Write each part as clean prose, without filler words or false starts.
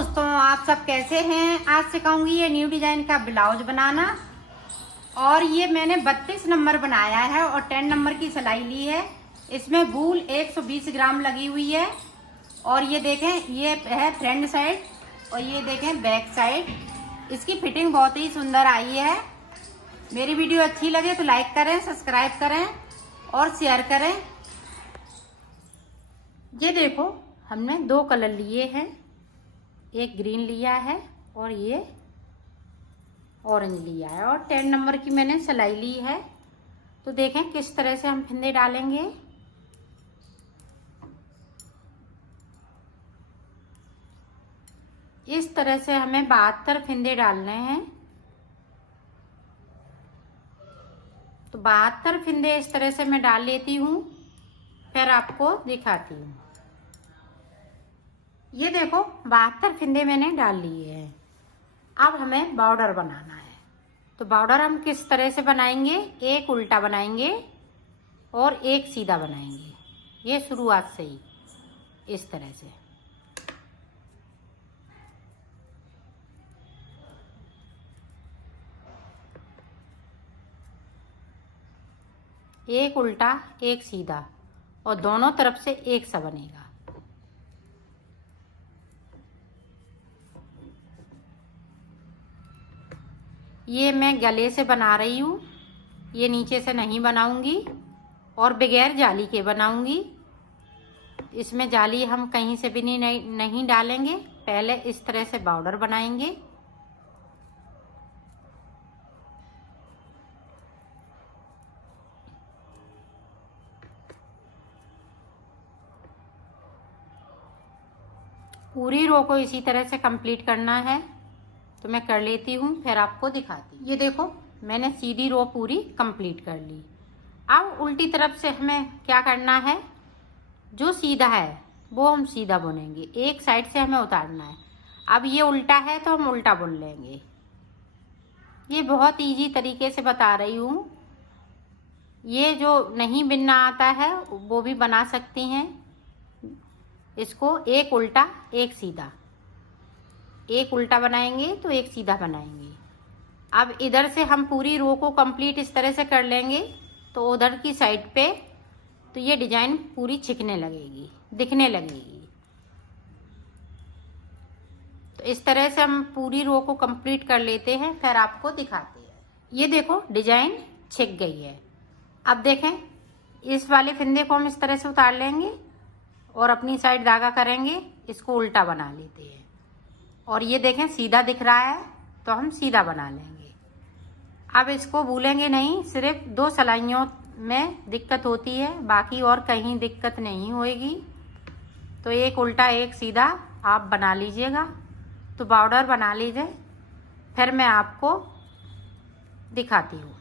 दोस्तों, आप सब कैसे हैं। आज सिखाऊंगी ये न्यू डिजाइन का ब्लाउज बनाना। और ये मैंने 32 नंबर बनाया है और 10 नंबर की सिलाई ली है। इसमें वूल 120 ग्राम लगी हुई है। और ये देखें, ये है फ्रंट साइड और ये देखें बैक साइड। इसकी फिटिंग बहुत ही सुंदर आई है। मेरी वीडियो अच्छी लगे तो लाइक करें, सब्सक्राइब करें और शेयर करें। ये देखो, हमने 2 कलर लिए हैं, एक ग्रीन लिया है और ये ऑरेंज लिया है। और 10 नंबर की मैंने सिलाई ली है। तो देखें किस तरह से हम फंदे डालेंगे। इस तरह से हमें 72 फंदे डालने हैं। तो 72 फंदे इस तरह से मैं डाल लेती हूँ, फिर आपको दिखाती हूँ। ये देखो, 72 फंदे मैंने डाल लिए हैं। अब हमें बॉर्डर बनाना है। तो बॉर्डर हम किस तरह से बनाएंगे, एक उल्टा बनाएंगे और एक सीधा बनाएंगे। ये शुरुआत से ही इस तरह से। एक उल्टा एक सीधा और दोनों तरफ से एक सा बनेगा। ये मैं गले से बना रही हूँ, ये नीचे से नहीं बनाऊंगी और बगैर जाली के बनाऊंगी। इसमें जाली हम कहीं से भी नहीं डालेंगे। पहले इस तरह से बॉर्डर बनाएंगे। पूरी रो को इसी तरह से कंप्लीट करना है। तो मैं कर लेती हूँ, फिर आपको दिखाती हूँ। ये देखो, मैंने सीधी रो पूरी कंप्लीट कर ली। अब उल्टी तरफ से हमें क्या करना है, जो सीधा है वो हम सीधा बुनेंगे। एक साइड से हमें उतारना है। अब ये उल्टा है तो हम उल्टा बुन लेंगे। ये बहुत इजी तरीके से बता रही हूँ। ये जो नहीं बिनना आता है वो भी बना सकती हैं। इसको एक उल्टा एक सीधा, एक उल्टा बनाएंगे तो एक सीधा बनाएंगे। अब इधर से हम पूरी रो को कंप्लीट इस तरह से कर लेंगे तो उधर की साइड पे तो ये डिजाइन पूरी छिकने लगेगी, दिखने लगेगी। तो इस तरह से हम पूरी रो को कंप्लीट कर लेते हैं, फिर आपको दिखाते हैं। ये देखो, डिजाइन छिक गई है। अब देखें, इस वाले फंदे को हम इस तरह से उतार लेंगे और अपनी साइड धागा करेंगे, इसको उल्टा बना लेते हैं। और ये देखें, सीधा दिख रहा है तो हम सीधा बना लेंगे। अब इसको भूलेंगे नहीं, सिर्फ 2 सिलाइयों में दिक्कत होती है, बाकी और कहीं दिक्कत नहीं होएगी। तो एक उल्टा एक सीधा आप बना लीजिएगा। तो बॉर्डर बना लीजिए, फिर मैं आपको दिखाती हूँ।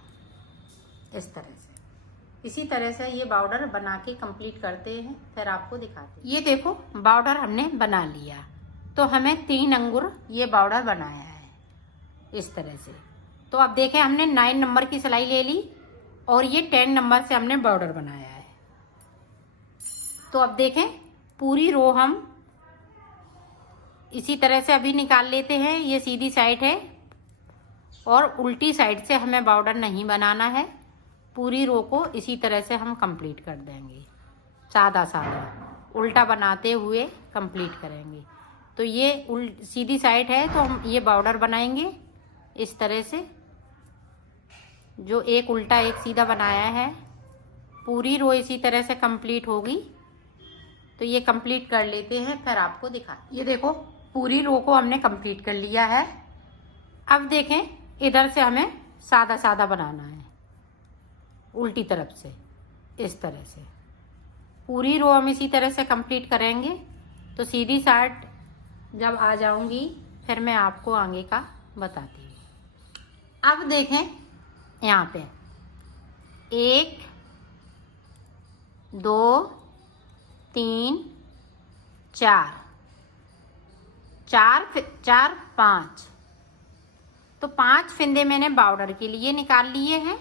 इस तरह से, इसी तरह से ये बॉर्डर बना के कंप्लीट करते हैं, फिर आपको दिखाते हैं। ये देखो, बॉर्डर हमने बना लिया। तो हमें 3 अंगुर ये बॉर्डर बनाया है इस तरह से। तो अब देखें, हमने 9 नंबर की सिलाई ले ली और ये 10 नंबर से हमने बॉर्डर बनाया है। तो अब देखें, पूरी रो हम इसी तरह से अभी निकाल लेते हैं। ये सीधी साइड है और उल्टी साइड से हमें बॉर्डर नहीं बनाना है। पूरी रो को इसी तरह से हम कंप्लीट कर देंगे, सादा सादा उल्टा बनाते हुए कंप्लीट करेंगे। तो ये सीधी साइड है तो हम ये बॉर्डर बनाएंगे इस तरह से, जो एक उल्टा एक सीधा बनाया है। पूरी रो इसी तरह से कंप्लीट होगी। तो ये कंप्लीट कर लेते हैं, फिर आपको दिखाते। ये देखो, पूरी रो को हमने कंप्लीट कर लिया है। अब देखें, इधर से हमें सादा सादा बनाना है, उल्टी तरफ से इस तरह से। पूरी रो हम इसी तरह से कंप्लीट करेंगे। तो सीधी साइड जब आ जाऊंगी फिर मैं आपको आगे का बताती हूँ। अब देखें, यहाँ पे 1 2 3 4 4 5। तो 5 फंदे मैंने बॉर्डर के लिए निकाल लिए हैं।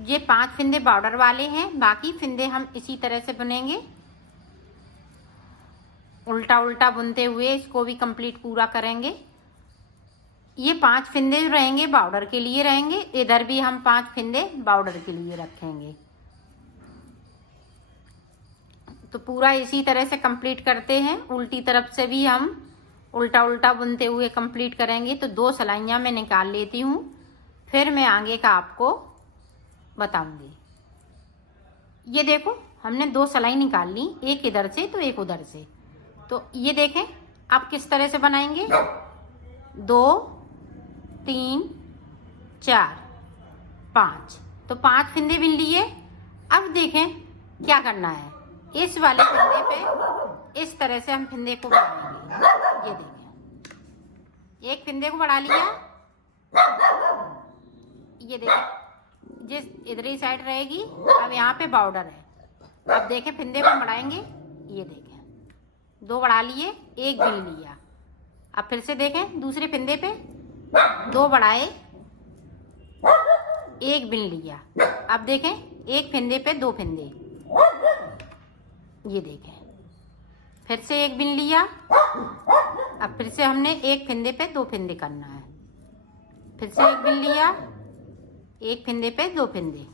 ये 5 फंदे बॉर्डर वाले हैं, बाकी फंदे हम इसी तरह से बुनेंगे। उल्टा उल्टा बुनते हुए इसको भी कंप्लीट पूरा करेंगे। ये 5 फिंदे रहेंगे बॉर्डर के लिए रहेंगे, इधर भी हम 5 फिंदे बॉर्डर के लिए रखेंगे। तो पूरा इसी तरह से कंप्लीट करते हैं। उल्टी तरफ से भी हम उल्टा उल्टा बुनते हुए कंप्लीट करेंगे। तो 2 सिलाइयाँ मैं निकाल लेती हूँ, फिर मैं आगे का आपको बताऊंगी। ये देखो हमने 2 सिलाई निकाल ली, एक इधर से तो एक उधर से। तो ये देखें आप किस तरह से बनाएंगे, 2 3 4 5, तो 5 फिंदे बिन लिए। अब देखें क्या करना है, इस वाले फिंदे पे इस तरह से हम फिंदे को बढ़ाएंगे। ये देखें एक फिंदे को बढ़ा लिया, ये देखें जिस इधरी साइड रहेगी, अब यहाँ पे बॉर्डर है। अब देखें फिंदे को बढ़ाएंगे, ये देखें 2 बढ़ा लिए, एक बिन लिया। अब फिर से देखें दूसरे फिंदे पे 2 बढ़ाए, एक बिन लिया। अब देखें एक फिंदे पे 2 फिंदे, ये देखें फिर से एक बिन लिया। अब फिर से हमने एक फिंदे पे 2 फिंदे करना है, फिर से एक बिन लिया, एक फिंदे पे 2 फिंदे।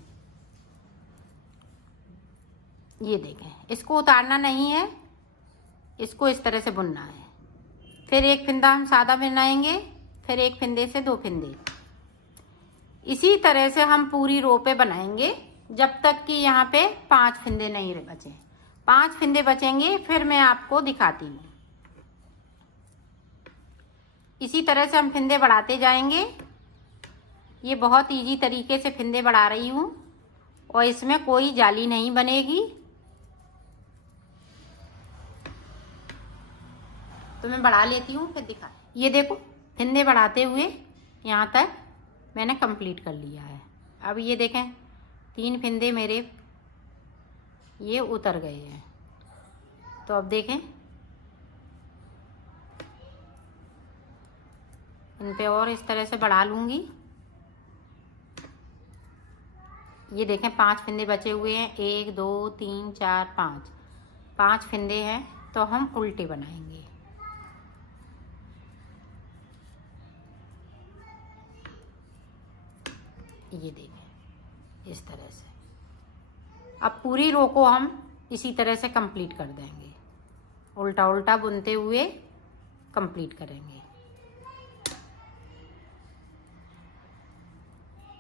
ये देखें इसको उतारना नहीं है, इसको इस तरह से बुनना है। फिर एक फिंदा हम सादा बनाएंगे, फिर एक फिंदे से 2 फिंदे। इसी तरह से हम पूरी रो पे बनाएंगे जब तक कि यहाँ पे 5 फिंदे नहीं बचे। 5 फिंदे बचेंगे फिर मैं आपको दिखाती हूँ। इसी तरह से हम फिंदे बढ़ाते जाएंगे। ये बहुत इजी तरीके से फिंदे बढ़ा रही हूँ और इसमें कोई जाली नहीं बनेगी। तो मैं बढ़ा लेती हूँ फिर दिखा। ये देखो फिंदे बढ़ाते हुए यहाँ तक मैंने कंप्लीट कर लिया है। अब ये देखें 3 फिंदे मेरे ये उतर गए हैं। तो अब देखें इन पे और इस तरह से बढ़ा लूँगी। ये देखें 5 फिंदे बचे हुए हैं, 1 2 3 4 5 फिंदे हैं। तो हम उल्टे बनाएंगे। ये देखें इस तरह से। अब पूरी रो को हम इसी तरह से कंप्लीट कर देंगे, उल्टा उल्टा बुनते हुए कंप्लीट करेंगे।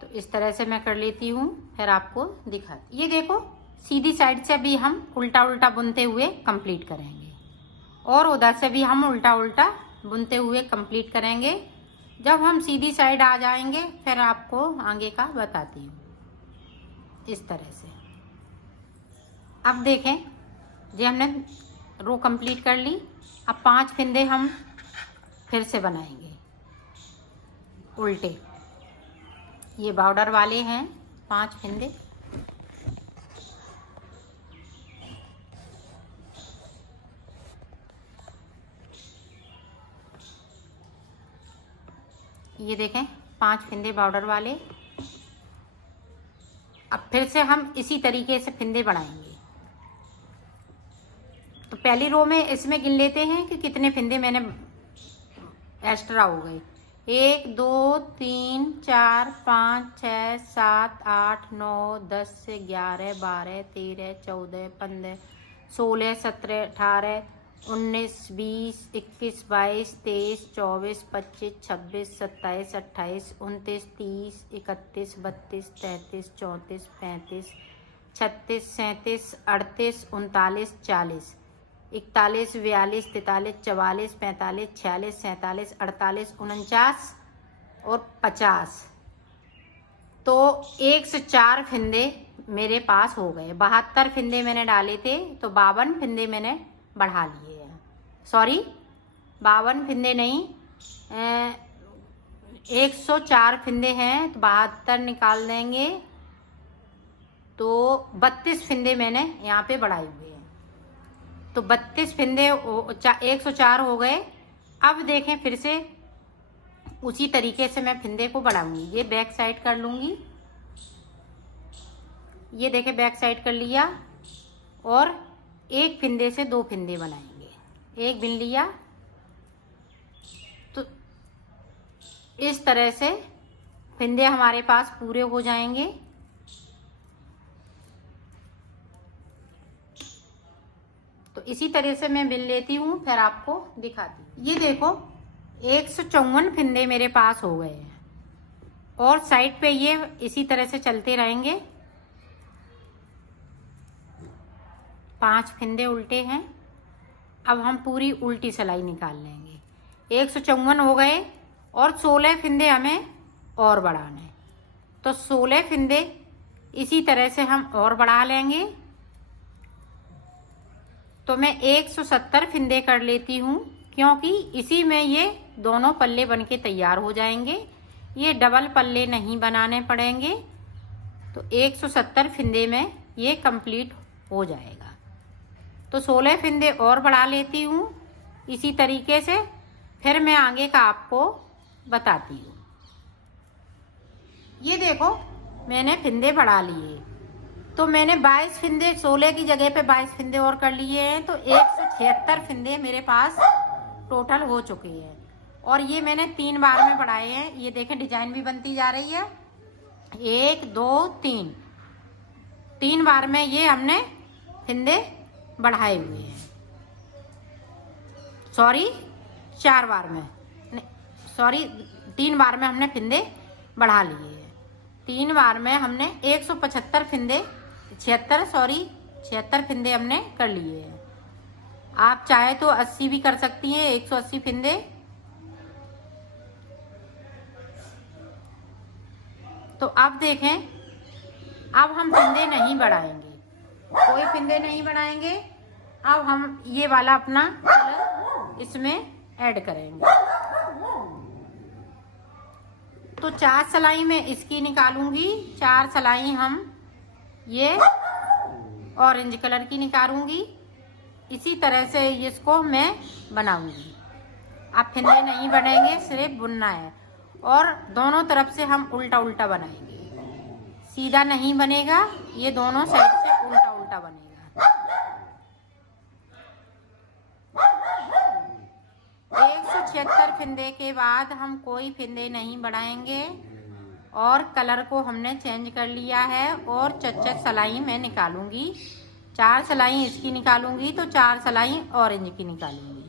तो इस तरह से मैं कर लेती हूँ, फिर आपको दिखाती। ये देखो सीधी साइड से भी हम उल्टा उल्टा बुनते हुए कंप्लीट करेंगे और उधर से भी हम उल्टा उल्टा बुनते हुए कंप्लीट करेंगे। जब हम सीधी साइड आ जाएंगे फिर आपको आगे का बताती हूँ। इस तरह से अब देखें जी हमने रो कंप्लीट कर ली। अब 5 फिंदे हम फिर से बनाएंगे उल्टे। ये बॉर्डर वाले हैं 5 फिंदे। ये देखें 5 फिंदे बॉर्डर वाले। अब फिर से हम इसी तरीके से फिंदे बढ़ाएंगे। तो पहली रो में इसमें गिन लेते हैं कि कितने फिंदे मैंने एक्स्ट्रा हो गए। 1 2 3 4 5 6 7 8 9 10 11 12 13 14 15 16 17 18 19 20 21 22 23 24 25 26 27 28 29 30 31 32 33 34 35 36 37 38 39 40 41 42 43 44 45 46 47 48 49 और 50। तो 1 से 4 फिंदे मेरे पास हो गए। 72 फिंदे मैंने डाले थे तो 52 फिंदे मैंने बढ़ा लिए हैं। सॉरी 52 फिंदे नहीं, 104 फिंदे हैं तो 72 निकाल देंगे तो 32 फिंदे मैंने यहाँ पे बढ़ाए हुए हैं। तो 32 फिंदे 104 हो गए। अब देखें फिर से उसी तरीके से मैं फिंदे को बढ़ाऊंगी। ये बैक साइड कर लूँगी। ये देखें बैक साइड कर लिया और एक फिंदे से 2 फिंदे बनाएंगे। एक बिन लिया। तो इस तरह से फिंदे हमारे पास पूरे हो जाएंगे। तो इसी तरह से मैं बिन लेती हूँ, फिर आपको दिखाती हूँ। ये देखो 154 फिंदे मेरे पास हो गए हैं और साइड पे ये इसी तरह से चलते रहेंगे। 5 फिंदे उल्टे हैं। अब हम पूरी उल्टी सिलाई निकाल लेंगे। 154 हो गए और 16 फिंदे हमें और बढ़ाने, तो 16 फिंदे इसी तरह से हम और बढ़ा लेंगे। तो मैं 170 फिंदे कर लेती हूँ, क्योंकि इसी में ये दोनों पल्ले बनके तैयार हो जाएंगे। ये डबल पल्ले नहीं बनाने पड़ेंगे। तो 170 फिंदे में ये कंप्लीट हो जाएगा। तो 16 फिंदे और बढ़ा लेती हूँ इसी तरीके से, फिर मैं आगे का आपको बताती हूँ। ये देखो मैंने फिंदे बढ़ा लिए। तो मैंने 22 फिंदे 16 की जगह पे 22 फिंदे और कर लिए हैं। तो 176 फिंदे मेरे पास टोटल हो चुके हैं। और ये मैंने 3 बार में बढ़ाए हैं। ये देखें डिजाइन भी बनती जा रही है। 1 2 3 बार में ये हमने फिंदे बढ़ाए हुए हैं। सॉरी 4 बार में, सॉरी 3 बार में हमने फिंदे बढ़ा लिए हैं। 3 बार में हमने 175 फिंदे 76 फिंदे हमने कर लिए हैं। आप चाहे तो 80 भी कर सकती हैं, 180 फिंदे। तो अब देखें, अब हम फिंदे नहीं बढ़ाएंगे, कोई फिंदे नहीं बढ़ाएंगे। अब हम ये वाला अपना कलर इसमें ऐड करेंगे। तो 4 सिलाई में इसकी निकालूंगी, 4 सिलाई हम ये ऑरेंज कलर की निकालूंगी। इसी तरह से इसको मैं बनाऊंगी। आप फिंदे नहीं बनेंगे, सिर्फ बुनना है। और दोनों तरफ से हम उल्टा उल्टा बनाएंगे, सीधा नहीं बनेगा, ये दोनों साइड से उल्टा उल्टा बनेगा। 176 फिंदे के बाद हम कोई फिंदे नहीं बढ़ाएंगे और कलर को हमने चेंज कर लिया है। और 4 सिलाई मैं निकालूंगी, 4 सिलाई इसकी निकालूंगी तो 4 सिलाई ऑरेंज की निकालूंगी।